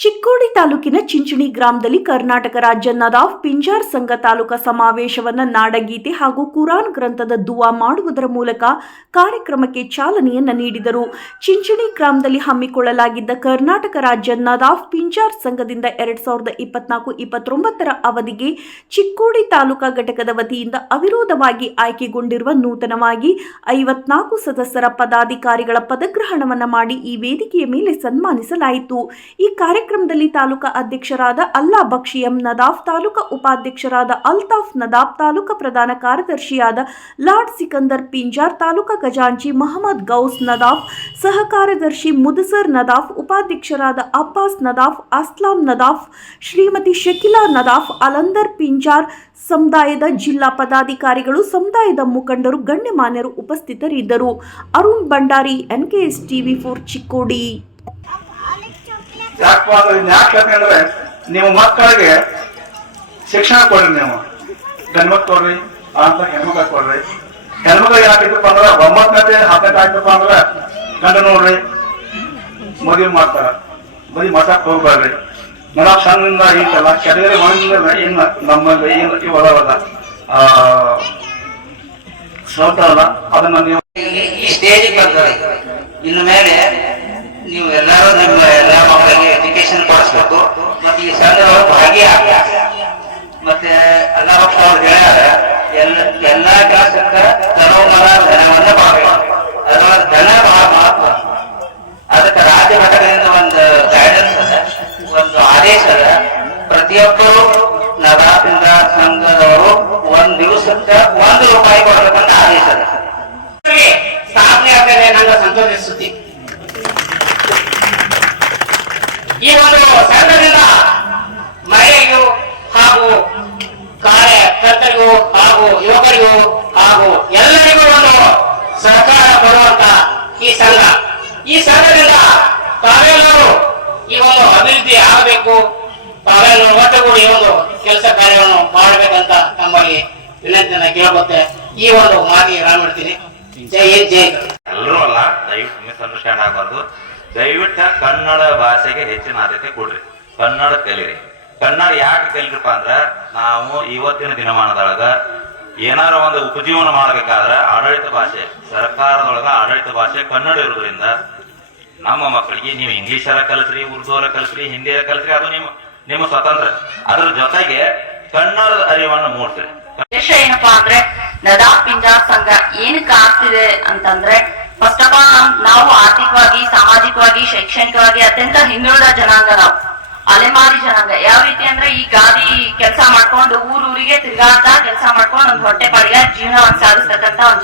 ಚಿಕ್ಕೋಡಿ ತಾಲೂಕಿನ ಚಿಂಚಣಿ ಗ್ರಾಮದಲ್ಲಿ ಕರ್ನಾಟಕ ರಾಜ್ಯ ನದಾಫ್ ಪಿಂಜಾರ್ ಸಂಘ ತಾಲೂಕಾ ಸಮಾವೇಶವನ್ನು ನಾಡಗೀತೆ ಹಾಗೂ ಕುರಾನ್ ಗ್ರಂಥದ ದುವಾ ಮಾಡುವುದರ ಮೂಲಕ ಕಾರ್ಯಕ್ರಮಕ್ಕೆ ಚಾಲನೆಯನ್ನು ನೀಡಿದರು. ಚಿಂಚಣಿ ಗ್ರಾಮದಲ್ಲಿ ಹಮ್ಮಿಕೊಳ್ಳಲಾಗಿದ್ದ ಕರ್ನಾಟಕ ರಾಜ್ಯ ನದಾಫ್ ಪಿಂಜಾರ್ ಸಂಘದಿಂದ ಎರಡ್ ಸಾವಿರದ ಇಪ್ಪತ್ನಾಲ್ಕು ಇಪ್ಪತ್ತೊಂಬತ್ತರ ಅವಧಿಗೆ ಚಿಕ್ಕೋಡಿ ತಾಲೂಕಾ ಘಟಕದ ವತಿಯಿಂದ ಅವಿರೋಧವಾಗಿ ಆಯ್ಕೆಗೊಂಡಿರುವ ನೂತನವಾಗಿ ಐವತ್ನಾಲ್ಕು ಸದಸ್ಯರ ಪದಾಧಿಕಾರಿಗಳ ಪದಗ್ರಹಣವನ್ನು ಮಾಡಿ ಈ ವೇದಿಕೆಯ ಮೇಲೆ ಸನ್ಮಾನಿಸಲಾಯಿತು. ಈ ಕಾರ್ಯಕ್ರಮದಲ್ಲಿ ತಾಲೂಕಾ ಅಧ್ಯಕ್ಷರಾದ ಅಲ್ಲಾ ಬಕ್ಷಿ ಎಂ ನದಾಫ್, ತಾಲೂಕಾ ಉಪಾಧ್ಯಕ್ಷರಾದ ಅಲ್ತಾಫ್ ನದಾಫ್, ತಾಲೂಕಾ ಪ್ರಧಾನ ಕಾರ್ಯದರ್ಶಿಯಾದ ಲಾರ್ಡ್ ಸಿಕಂದರ್ ಪಿಂಜಾರ್, ತಾಲೂಕಾ ಖಜಾಂಚಿ ಮಹಮ್ಮದ್ ಗೌಸ್ ನದಾಫ್, ಸಹ ಕಾರ್ಯದರ್ಶಿ ಮುದಸರ್ ನದಾಫ್, ಉಪಾಧ್ಯಕ್ಷರಾದ ಅಬ್ಬಾಸ್ ನದಾಫ್, ಅಸ್ಲಾಂ ನದಾಫ್, ಶ್ರೀಮತಿ ಶಕಿಲಾ ನದಾಫ್, ಅಲಂದರ್ ಪಿಂಜಾರ್, ಸಮುದಾಯದ ಜಿಲ್ಲಾ ಪದಾಧಿಕಾರಿಗಳು, ಸಮುದಾಯದ ಮುಖಂಡರು, ಗಣ್ಯಮಾನ್ಯರು ಉಪಸ್ಥಿತರಿದ್ದರು. Arun Bhandari NKS TV four Chikkodi. ಯಾಕಪ್ಪ ಅಂದ್ರೆ ಯಾಕೆ ಅಂದ್ರೆ ನಿಮ್ಮ ಮಕ್ಕಳಿಗೆ ಶಿಕ್ಷಣ ಕೊಡ್ರಿ ನೀವು. ಗಂಡ್ಮಕ್ ಕೊಡ್ರಿ ಅಂತ ಹೆಣ್ಮಕ್ಳ ಕೊಡ್ರಿ. ಹೆಣ್ಮಕ್ಳು ಯಾಕಿದ್ರಪ್ಪ ಅಂದ್ರೆ ಒಂಬತ್ತನೇ ಹತ್ತನೇ ಆಯ್ತಪ್ಪ ಅಂದ್ರೆ ಗಂಡ ನೋಡ್ರಿ, ಮದುವೆ ಮಾಡ್ತಾರ. ಮದುವೆ ಮಾಡ್ಸಕ್ ಹೋಗ್ಬಾರ್ರಿ. ಮನ ಸಣ್ಣಿಂದ ಈಗಲ್ಲ ಕೆಳಗಡೆ ಮಣ್ಣಿಂದ ಏನು ನಮ್ಮಲ್ಲಿ ಏನು ಇವಲ್ಲ ಆ ಸೋತಲ್ಲ ಅದನ್ನ ನೀವು ಈ ಸ್ಟೇಜ್ ಬರ್ತಾರೆ. ಇನ್ನು ಮೇಲೆ ನೀವು ಎಲ್ಲರೂ ಸಂಘದೊಳಗೆ ಭಾಗಿಯಾಗ ಮತ್ತೆ ಎಲ್ಲ ಅವ್ರು ಹೇಳ್ಯಾರ, ಎಲ್ಲ, ಎಲ್ಲಾ ಕೆಲಸಕ್ಕ ಧನವನ್ನ ಧನವನ್ನ ಮಾಡಬೇಕು. ಅದರೊಳಗೆ ಧನ ಬಹಳ ಮಹತ್ವ. ಅದಕ್ಕೆ ರಾಜ್ಯ ಘಟಕದಿಂದ ಒಂದು ಗೈಡೆನ್ಸ್ ಅದ, ಒಂದು ಆದೇಶ ಅದ. ಪ್ರತಿಯೊಬ್ಬರು ನವಾಪಿಂದ ಸಂಘದವರು ಒಂದ್ ದಿವಸಕ್ಕ ಒಂದು ರೂಪಾಯಿ ಕೊಡಬೇಕಂತ ಆದೇಶ ಅದ. ಸ್ಥಾಪನೆ ಆದ್ಮೇಲೆ ನನ್ನ ಸಂತೋಷಿಸುತ್ತಿ ಈ ಒಂದು ಸಂಘದಿಂದ ಮಹಿಳೆಗೂ ಹಾಗೂ ಕಾರ್ಯಕರ್ತರಿಗೂ ಹಾಗೂ ಯುವಕರಿಗೂ ಹಾಗೂ ಎಲ್ಲರಿಗೂ ಒಂದು ಸಹಕಾರ ಕೊಡುವಂತ ಈ ಸಂಘ. ಈ ಸಂಘದಿಂದ ತಾವೆಲ್ಲರೂ ಈ ಒಂದು ಅಭಿವೃದ್ಧಿ ಆಗಬೇಕು. ತಾವೆಲ್ಲರೂ ಒಟ್ಟುಗೂಡಿ ಒಂದು ಕೆಲಸ ಕಾರ್ಯವನ್ನು ಮಾಡಬೇಕಂತ ತಮ್ಮಲ್ಲಿ ವಿನಂತಿಯನ್ನ ಕೇಳುತ್ತೆ ಈ ಒಂದು ಮಾತಿಗೆ ರಾಮಿಡ್ತೀನಿ ಜೈ ಹಿಂದ್, ಜೈ ಎಲ್ಲರೂ ಅಲ್ಲ, ದಯವಿಟ್ಟು ಮಿಸ್ಅಂಡರ್ಸ್ಟ್ಯಾಂಡ್ ಆಗಬಾರ್ದು. ದಯವಿಟ್ಟು ಕನ್ನಡ ಭಾಷೆಗೆ ಹೆಚ್ಚಿನ ಆದ್ಯತೆ ಕೊಡ್ರಿ. ಕನ್ನಡ ಕಲೀರಿ ಕನ್ನಡ ಯಾಕೆ ಕಲಿರಪ್ಪ ಅಂದ್ರ, ನಾವು ಇವತ್ತಿನ ದಿನಮಾನದೊಳಗ ಏನಾರ ಒಂದು ಉಪಜೀವನ ಮಾಡಬೇಕಾದ್ರ ಆಡಳಿತ ಭಾಷೆ, ಸರ್ಕಾರದೊಳಗ ಆಡಳಿತ ಭಾಷೆ ಕನ್ನಡ ಇರೋದ್ರಿಂದ ನಮ್ಮ ಮಕ್ಕಳಿಗೆ ನೀವು ಇಂಗ್ಲಿಷರ ಕಲಿಸ್ರಿ ಉರ್ದುವರ ಕಲಿಸ್ರಿ, ಹಿಂದಿಯರ ಕಲಿಸ್ರಿ, ಅದು ನಿಮ್ಮ ನಿಮ್ಮ ಸ್ವತಂತ್ರ. ಅದ್ರ ಜೊತೆಗೆ ಕನ್ನಡದ ಅರಿವನ್ನು ಮೂಡಿಸ್ರಿ. ಉದ್ದೇಶ ಏನಪ್ಪಾ ಅಂದ್ರೆ ನದಾ ಪಿಂಜಾರ್ ಸಂಘ ಏನಕ್ಕೆ ಆಗ್ತಿದೆ ಅಂತಂದ್ರೆ ಫಸ್ಟ್ ಆಫ್ ಆಲ್ ನಾವು ಆರ್ಥಿಕವಾಗಿ, ಸಾಮಾಜಿಕವಾಗಿ, ಶೈಕ್ಷಣಿಕವಾಗಿ ಅತ್ಯಂತ ಹಿಂದುಳಿದ ಜನಾಂಗ ನಾವು. ಅಲೆಮಾರಿ ಜನಾಂಗ. ಯಾವ ರೀತಿ ಅಂದ್ರೆ ಈ ಗಾದಿ ಕೆಲಸ ಮಾಡ್ಕೊಂಡು ಊರೂರಿಗೆ ತಿರ್ಗಾಡ್ತಾ ಕೆಲಸ ಮಾಡ್ಕೊಂಡು ಒಂದು ಹೊಟ್ಟೆ ಪಾಡಿಗೆ ಜೀವನವನ್ನು ಸಾಗಿಸ್ತಕ್ಕಂತ ಒಂದು